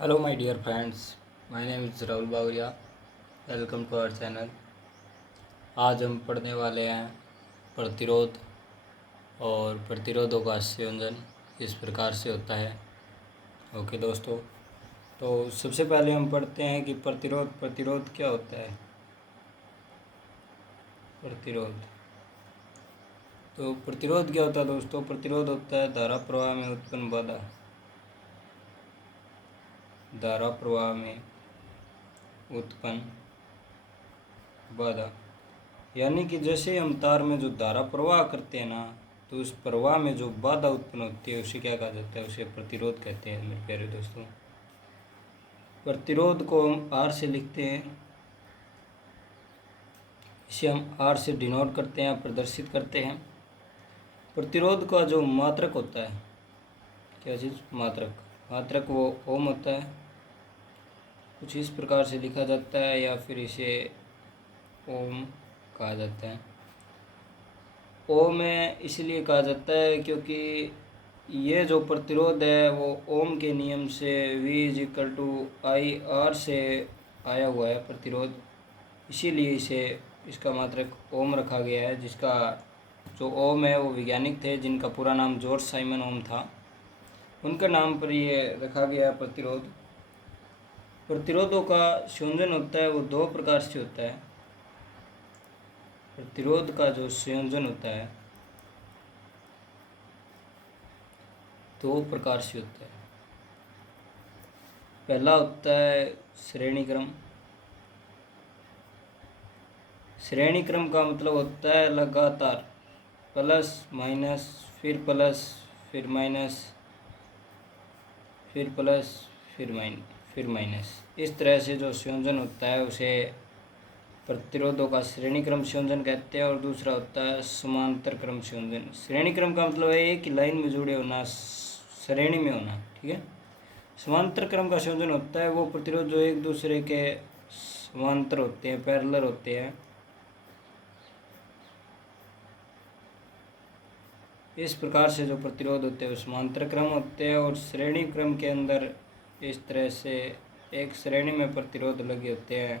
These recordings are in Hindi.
Hello, my dear friends. My name is Rahul Bawria. Welcome to our channel. आज हम पढ़ने वाले हैं प्रतिरोध और प्रतिरोधों का संयोजन इस प्रकार से होता है। ओके दोस्तों, तो सबसे पहले हम पढ़ते हैं कि प्रतिरोध क्या होता है। प्रतिरोध क्या होता है दोस्तों? प्रतिरोध होता है धारा प्रवाह में उत्पन्न बाधा। धारा प्रवाह में उत्पन्न बाधा यानी कि जैसे हम तार में जो धारा प्रवाह करते हैं ना, तो उस प्रवाह में जो बाधा उत्पन्न होती है उसे क्या कहा जाता है? उसे प्रतिरोध कहते हैं मेरे प्यारे दोस्तों। प्रतिरोध को हम आर से लिखते हैं, इसे हम आर से डिनोट करते हैं, प्रदर्शित करते हैं। प्रतिरोध का जो मात्रक होता है, क्या चीज़? मात्रक वो ओम होता है। कुछ इस प्रकार से लिखा जाता है या फिर इसे ओम कहा जाता है। ओम है इसलिए कहा जाता है क्योंकि ये जो प्रतिरोध है वो ओम के नियम से V=IR से आया हुआ है प्रतिरोध, इसीलिए इसका मात्रक ओम रखा गया है। जिसका जो ओम है वो वैज्ञानिक थे जिनका पूरा नाम जॉर्ज साइमन ओम था, उनके नाम पर ये रखा गया है प्रतिरोध। प्रतिरोधों का संयोजन होता है वो दो प्रकार से होता है। प्रतिरोध का जो संयोजन होता है दो प्रकार से होता है। पहला होता है श्रेणी क्रम। श्रेणी क्रम का मतलब होता है लगातार प्लस माइनस फिर प्लस फिर माइनस फिर प्लस फिर माइनस, इस तरह से जो संयोजन होता है उसे प्रतिरोधों का श्रेणी क्रम संयोजन कहते हैं। और दूसरा होता है समांतर क्रम संयोजन। श्रेणी क्रम का मतलब है एक ही लाइन में जुड़े होना, श्रेणी में होना, ठीक है। समांतर क्रम का संयोजन होता है वो प्रतिरोध जो एक दूसरे के समांतर होते हैं, पैरेलल होते हैं। इस प्रकार से जो प्रतिरोध होते हैं वो समांतर क्रम होते हैं। और श्रेणी क्रम के अंदर इस तरह से एक श्रेणी में प्रतिरोध लगे होते हैं,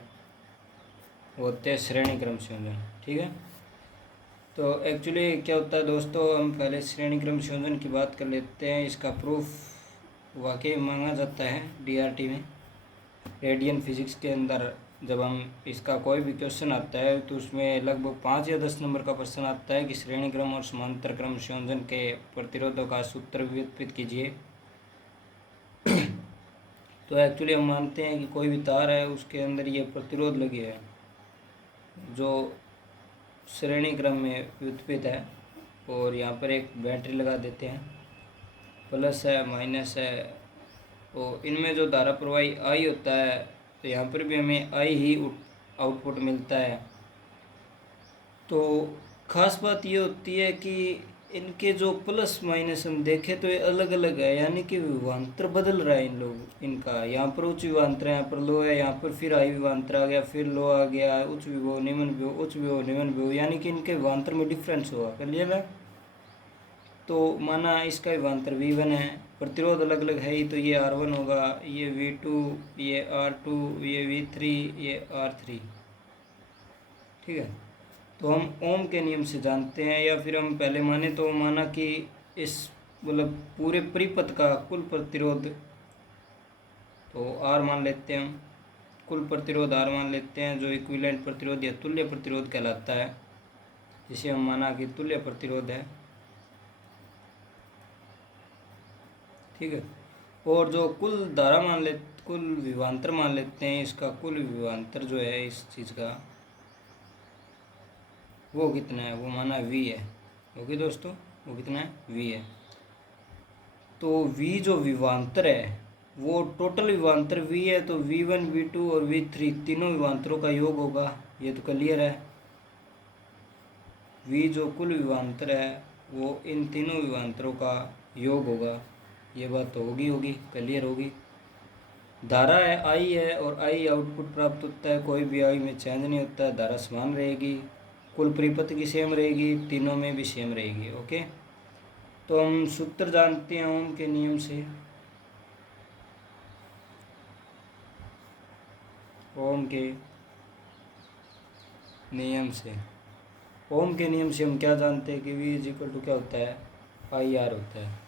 वो होते हैं श्रेणी क्रम संयोजन, ठीक है। तो एक्चुअली क्या होता है दोस्तों, हम पहले श्रेणी क्रम संयोजन की बात कर लेते हैं। इसका प्रूफ वाकई मांगा जाता है DRT में, रेडियन फिजिक्स के अंदर। जब हम इसका कोई भी क्वेश्चन आता है तो उसमें लगभग 5 या 10 नंबर का प्रश्न आता है कि श्रेणी क्रम और समांतर क्रम संयोजन के प्रतिरोधों का सूत्र व्युत्पत्ति कीजिए। तो एक्चुअली हम मानते हैं कि कोई भी तार है उसके अंदर ये प्रतिरोध लगे है जो श्रेणी क्रम में व्युत्पत्ति है, और यहाँ पर एक बैटरी लगा देते हैं, प्लस है माइनस है। और इनमें जो धारा प्रवाही आई होता है तो यहाँ पर भी हमें आई ही आउटपुट मिलता है। तो ख़ास बात ये होती है कि इनके जो प्लस माइनस हम देखें तो ये अलग अलग है, यानी कि विभवांतर बदल रहा है इन लोग इनका। यहाँ पर उच्च विभवांतर है, यहाँ पर लो है, यहाँ पर फिर हाई विभवांतर आ गया, फिर लो आ गया, उच्च विभव निम्न विभव, उच्च विभव निम्न विभव, यानी कि इनके विभवांतर में डिफरेंस हुआ, क्लियर है। तो माना इसका विभवांतर V1 है, प्रतिरोध अलग अलग है ही, तो ये R1 होगा, ये V2, ये R2, ये V3, ये R3, ठीक है। तो हम ओम के नियम से जानते हैं, या फिर हम पहले माने तो माना कि इस मतलब पूरे परिपथ का कुल प्रतिरोध तो R मान लेते हैं हम, कुल प्रतिरोध R मान लेते हैं, जो इक्विवेलेंट प्रतिरोध या तुल्य प्रतिरोध कहलाता है, जिसे हम माना कि तुल्य प्रतिरोध है, ठीक है। और जो कुल धारा कुल विभवांतर मान लेते हैं, इसका कुल विभवांतर जो है इस चीज़ का वो कितना है, वो माना V है। ओके दोस्तों, वो कितना है? V है। तो V जो विभवांतर है वो टोटल विभवांतर V है, तो V1, V2 और V3 तीनों विभवांतरों का योग होगा, ये तो क्लियर है। V जो कुल विभवांतर है वो इन तीनों विभवांतरों का योग होगा, ये बात तो होगी, क्लियर होगी। धारा है I है, और I आउटपुट प्राप्त होता है, कोई भी I में चेंज नहीं होता है, धारा समान रहेगी, कुल परिपथ की सेम रहेगी, तीनों में भी सेम रहेगी। ओके, तो हम सूत्र जानते हैं ओम के नियम से। ओम के नियम से। ओम के नियम से हम क्या जानते हैं कि V इज इक्वल टू क्या होता है, IR होता है।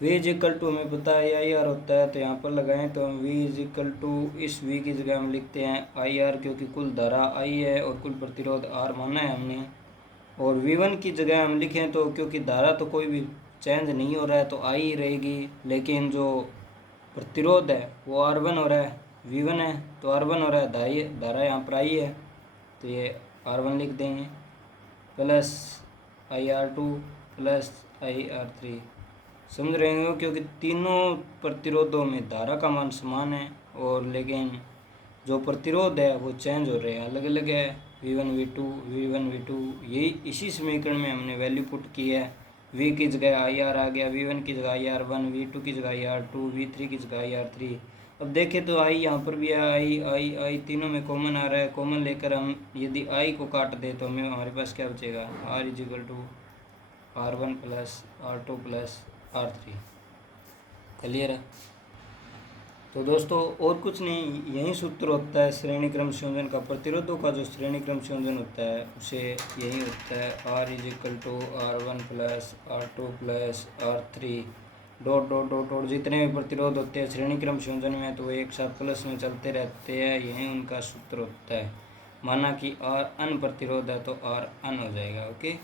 V इज इक्वल टू हमें पता है IR होता है, तो यहाँ पर लगाएं तो हम V इज इक्वल टू इस V की जगह हम लिखते हैं IR, क्योंकि कुल धारा I है और कुल प्रतिरोध R माना है हमने। और V1 की जगह हम लिखें तो क्योंकि धारा तो कोई भी चेंज नहीं हो रहा है तो I ही रहेगी, लेकिन जो प्रतिरोध है वो R1 हो रहा है, V1 है तो R1 हो रहा है, धारा यहाँ पर I है तो ये R1 लिख देंगे प्लस IR2 प्लस IR3। समझ रहे हो, क्योंकि तीनों प्रतिरोधों में धारा का मान समान है और लेकिन जो प्रतिरोध है वो चेंज हो रहे हैं, अलग अलग है। V1 V2 यही इसी समीकरण में हमने वैल्यू पुट की है। V की जगह IR आ गया, V1 की जगह IR1, V2 की जगह IR2, V3 की जगह IR3। अब देखें तो I यहाँ पर भी है, I तीनों में कॉमन आ रहा है। कॉमन लेकर हम यदि I को काट दे तो हमें हमारे पास क्या बचेगा, R is equal to R1 plus R2 plus R3। Clear है। तो दोस्तों और कुछ नहीं, यही सूत्र होता है श्रेणी क्रम संयोजन का। प्रतिरोधों का जो श्रेणी क्रम संयोजन होता है उसे यही होता है, R is equal to R1 plus R2 plus R3 dot dot dot dot. जितने भी प्रतिरोध होते हैं श्रेणी क्रम संयोजन में तो एक साथ प्लस में चलते रहते हैं, यही उनका सूत्र होता है। माना कि R अन प्रतिरोध है तो R अन हो जाएगा। ओके,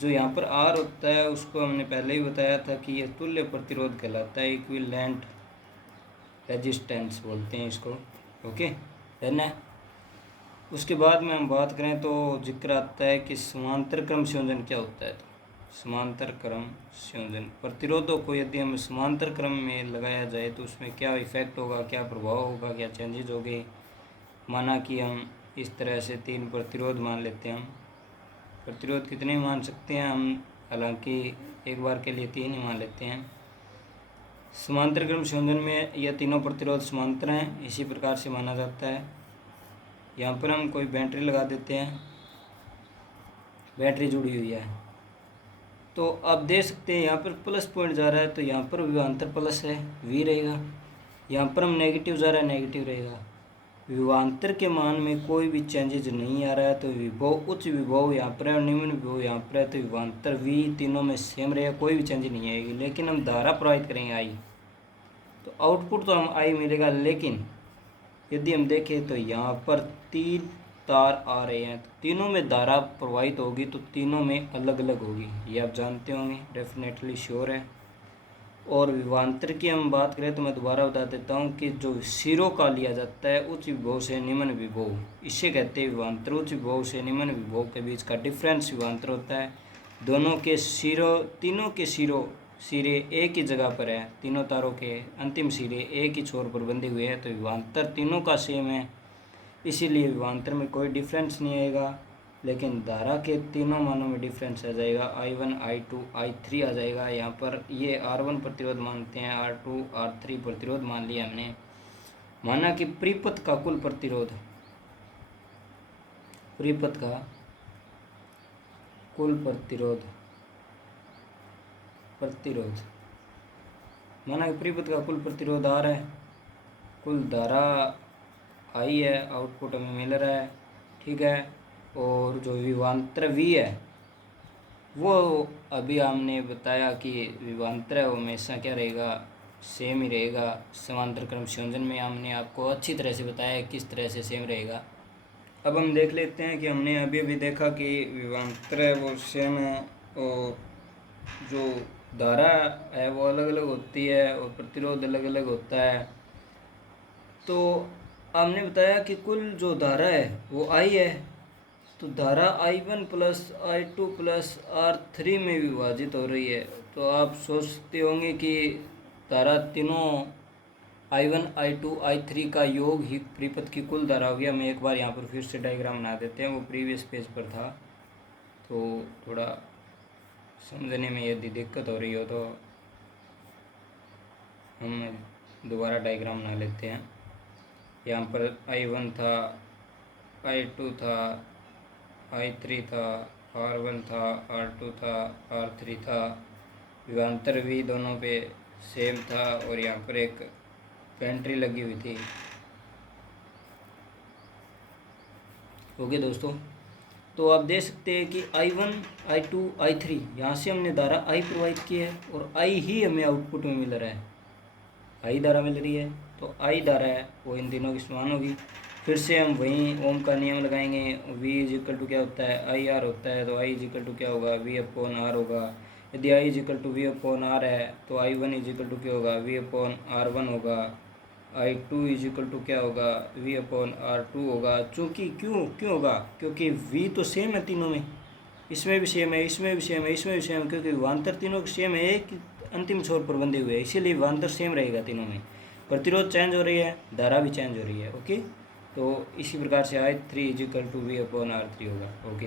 जो यहाँ पर R होता है उसको हमने पहले ही बताया था कि ये तुल्य प्रतिरोध कहलाता है, इक्विवेलेंट रेजिस्टेंस बोलते हैं इसको। ओके, डन है। उसके बाद में हम बात करें तो जिक्र आता है कि समांतर क्रम संयोजन क्या होता है। तो समांतर क्रम संयोजन, प्रतिरोधों को यदि हम समांतर क्रम में लगाया जाए तो उसमें क्या इफेक्ट होगा, क्या प्रभाव होगा, क्या चेंजेस होंगे। माना कि हम इस तरह से 3 प्रतिरोध मान लेते हैं। हम प्रतिरोध कितने मान सकते हैं हम, हालांकि एक बार के लिए 3 ही मान लेते हैं। समांतर क्रम संयोजन में यह तीनों प्रतिरोध समांतर हैं, इसी प्रकार से माना जाता है। यहाँ पर हम कोई बैटरी लगा देते हैं, बैटरी जुड़ी हुई है तो आप देख सकते हैं यहाँ पर प्लस पॉइंट जा रहा है तो यहाँ पर विभवांतर प्लस है, V रहेगा। यहाँ पर हम नेगेटिव जा रहा है, नेगेटिव रहेगा। विभवांतर के मान में कोई भी चेंजेस नहीं आ रहा है तो विभव, उच्च विभव यहाँ पर है और निम्न विभव यहाँ पर है, तो विभवांतर V तीनों में सेम रहेगा, कोई भी चेंज नहीं आएगी। लेकिन हम धारा प्रवाहित करेंगे I, तो आउटपुट तो हम I मिलेगा। लेकिन यदि हम देखें तो यहाँ पर 3 तार आ रहे हैं तो तीनों में धारा प्रवाहित होगी तो तीनों में अलग अलग होगी, ये आप जानते होंगे, डेफिनेटली श्योर है। और विभवांतर की हम बात करें तो मैं दोबारा बता देता हूँ कि जो सिरों का लिया जाता है उच्च विभव से निम्न विभव, इसे कहते हैं विभवांतर। उच्च विभव से निम्न विभव के बीच का डिफरेंस विभवांतर होता है। दोनों के सिरों, तीनों के सिरे एक ही जगह पर है, तीनों तारों के अंतिम सिरे एक ही छोर पर बंधे हुए हैं तो विभवांतर तीनों का सेम है, इसीलिए विभवांतर में कोई डिफरेंस नहीं आएगा। लेकिन धारा के तीनों मानों में डिफरेंस आ जाएगा, I1 I2 I3 आ जाएगा। यहाँ पर ये R1 प्रतिरोध मानते हैं, R2 R3 प्रतिरोध मान लिया हमने। माना कि परिपथ का कुल प्रतिरोध, परिपथ का कुल प्रतिरोध माना कि परिपथ का कुल प्रतिरोध R है, कुल धारा I है, आउटपुट हमें मिल रहा है, ठीक है। और जो विभवांतर V है वो अभी हमने बताया कि विभवांतर है वो हमेशा क्या रहेगा, सेम ही रहेगा। समांतर क्रम संयोजन में हमने आपको अच्छी तरह से बताया किस तरह से सेम रहेगा। अब हम देख लेते हैं कि हमने अभी अभी देखा कि विभवांतर है वो सेम है और जो धारा है वो अलग अलग होती है और प्रतिरोध अलग अलग होता है। तो हमने बताया कि कुल जो धारा है वो I है, तो धारा I1 plus I2 plus R3 में विभाजित हो रही है। तो आप सोच सकते होंगे कि धारा तीनों I1 I2 I3 का योग ही परिपथ की कुल धारा होगी। हम एक बार यहाँ पर फिर से डायग्राम बना देते हैं, वो प्रीवियस पेज पर था तो थोड़ा समझने में यदि दिक्कत हो रही हो तो हम दोबारा डायग्राम बना लेते हैं। यहाँ पर I1 था, I2 था, I3 था, R1 था, R2 था, R3 था। विभवांतर भी दोनों पे सेम था और यहाँ पर एक पेंट्री लगी हुई थी ओके दोस्तों, तो आप देख सकते हैं कि I1, I2, I3 यहाँ से हमने धारा I प्रोवाइड की है और I ही हमें आउटपुट में मिल रहा है, I धारा मिल रही है, तो I धारा है वो इन तीनों की समान होगी। फिर से हम वहीं ओम का नियम लगाएंगे, V इज इक्वल टू क्या होता है, आई आर होता है, तो I इज इक्वल टू क्या होगा, V अपॉन आर होगा। यदि I is equal to V upon R है तो I1 इज इक्वल टू क्या होगा, V अपॉन R1 होगा। I2 इज इक्वल टू क्या होगा, V अपॉन R2 होगा। चूँकि क्यों क्यों होगा, क्योंकि V तो सेम है तीनों में, इसमें भी सेम है, इसमें भी सेम है, इसमें भी सेम है, क्योंकि विभवांतर तीनों के सेम है, एक अंतिम छोर पर बंधे हुए हैं, इसीलिए विभवांतर सेम रहेगा तीनों में। प्रतिरोध चेंज हो रही है, धारा भी चेंज हो रही है। ओके, तो इसी प्रकार से I3 is equal to V upon R3 होगा। ओके,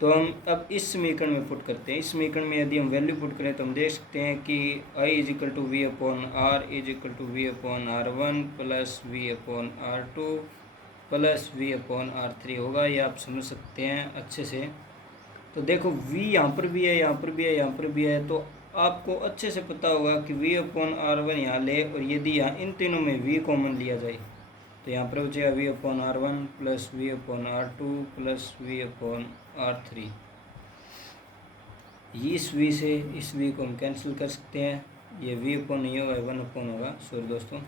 तो हम अब इस समीकरण में पुट करते हैं। इस समीकरण में यदि हम वैल्यू पुट करें तो हम देख सकते हैं कि I is equal to V upon R is equal to V upon R1 plus V upon R2 plus V upon R3 होगा। ये आप समझ सकते हैं अच्छे से। तो देखो V यहाँ पर भी है, यहाँ पर भी है, यहाँ पर भी है, तो आपको अच्छे से पता होगा कि V अपॉन R1 यहाँ ले, और यदि यहाँ इन तीनों में V कॉमन लिया जाए तो यहाँ पर बचेगा V upon R1 plus V upon R2 plus V upon R3। इस V से इस V को हम कैंसिल कर सकते हैं, ये V अपॉन नहीं होगा, 1 अपॉन होगा, सॉरी दोस्तों।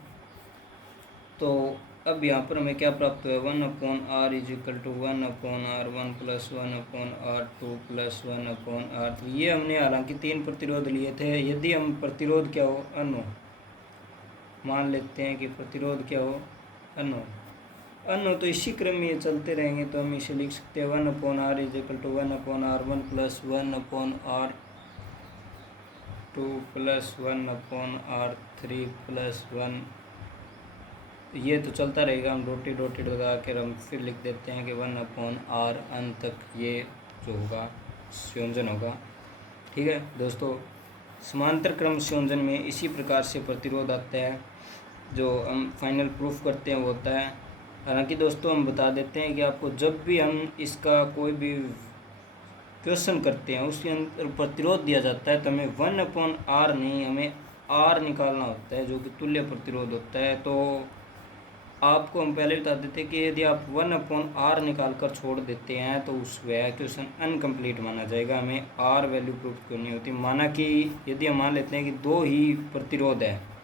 तो अब यहाँ पर हमें क्या प्राप्त हुआ, 1 upon R is equal to 1 upon R1 plus 1 upon R2 plus 1 upon R3। ये हमने हालांकि 3 प्रतिरोध लिए थे। यदि हम प्रतिरोध क्या हो, अनो मान लेते हैं कि प्रतिरोध क्या हो, अनो तो इसी क्रम में ये चलते रहेंगे, तो हम इसे लिख सकते हैं 1 upon R is equal to 1 upon R1 plus 1 upon R2 plus 1 upon R3 plus 1। ये तो चलता रहेगा, हम डॉटेड लगा कर हम फिर लिख देते हैं कि 1 अपॉन R अंत तक ये जो होगा संयोजन होगा। ठीक है दोस्तों, समांतर क्रम संयोजन में इसी प्रकार से प्रतिरोध आता है, जो हम फाइनल प्रूफ करते हैं वो होता है। हालांकि दोस्तों हम बता देते हैं कि आपको जब भी हम इसका कोई भी क्वेश्चन करते हैं उसके अंदर प्रतिरोध दिया जाता है तो हमें 1 अपॉन R नहीं, हमें R निकालना होता है जो कि तुल्य प्रतिरोध होता है। तो आपको हम पहले बता देते हैं कि यदि आप 1 अपॉन R निकाल कर छोड़ देते हैं तो उस वह क्वेश्चन अनकम्प्लीट माना जाएगा, हमें R वैल्यू प्रूफ करनी होती है। माना कि यदि हम मान लेते हैं कि 2 ही प्रतिरोध है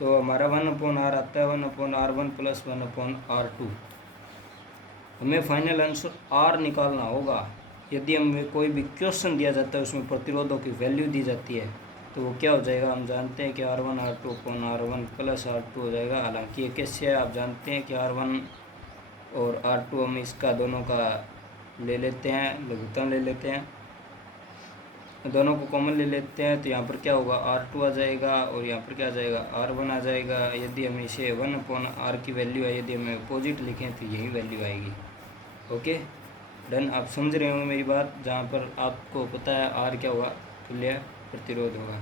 तो हमारा 1 अपॉन R आता है 1 upon R1 plus 1 upon R2। हमें फाइनल आंसर R निकालना होगा। यदि हमें कोई भी क्वेश्चन दिया जाता है उसमें प्रतिरोधों की वैल्यू दी जाती है तो वो क्या हो जाएगा, हम जानते हैं कि R1 R2 upon R1 plus R2 हो जाएगा। हालांकि ये कैसे है, आप जानते हैं कि R1 और R2 हम इसका दोनों का ले लेते हैं, लघुत्तम ले लेते हैं, दोनों को कॉमन ले लेते हैं, तो यहाँ पर क्या होगा R2 आ जाएगा और यहाँ पर क्या आ जाएगा R1 आ जाएगा। यदि हम इसे 1 अपॉन R की वैल्यू है, यदि हमें अपोजिट लिखें तो यही वैल्यू आएगी। ओके डन, आप समझ रहे होंगे मेरी बात, जहाँ पर आपको पता है R क्या होगा, तुल्य प्रतिरोध होगा।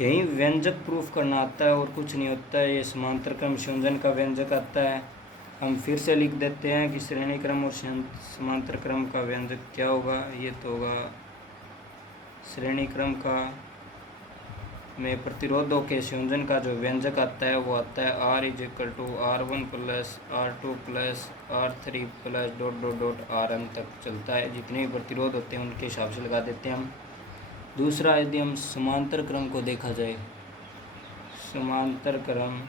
यही व्यंजक प्रूफ करना आता है और कुछ नहीं होता है, ये समांतर क्रम संयोजन का व्यंजक आता है। हम फिर से लिख देते हैं कि श्रेणी क्रम और समांतर क्रम का व्यंजक क्या होगा, ये तो होगा श्रेणी क्रम का में प्रतिरोधों के संयोजन का जो व्यंजक आता है वो आता है R is equal to R1 plus R2 plus R3 plus dot dot dot Rn तक चलता है। जितने भी प्रतिरोध होते हैं उनके हिसाब से लगा देते हैं हम। दूसरा, यदि हम समांतर क्रम को देखा जाए, समांतर क्रम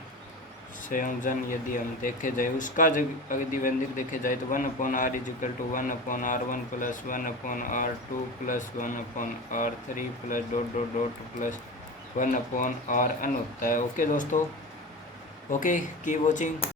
संयोजन यदि हम देखे जाए उसका जब यदि व्यंजक देखे जाए तो 1 upon R is equal to 1 upon R1 plus 1 upon R2 plus 1 upon R3 plus dot dot dot plus 1 upon Rn होता है। ओके दोस्तों, ओके कीप वॉचिंग।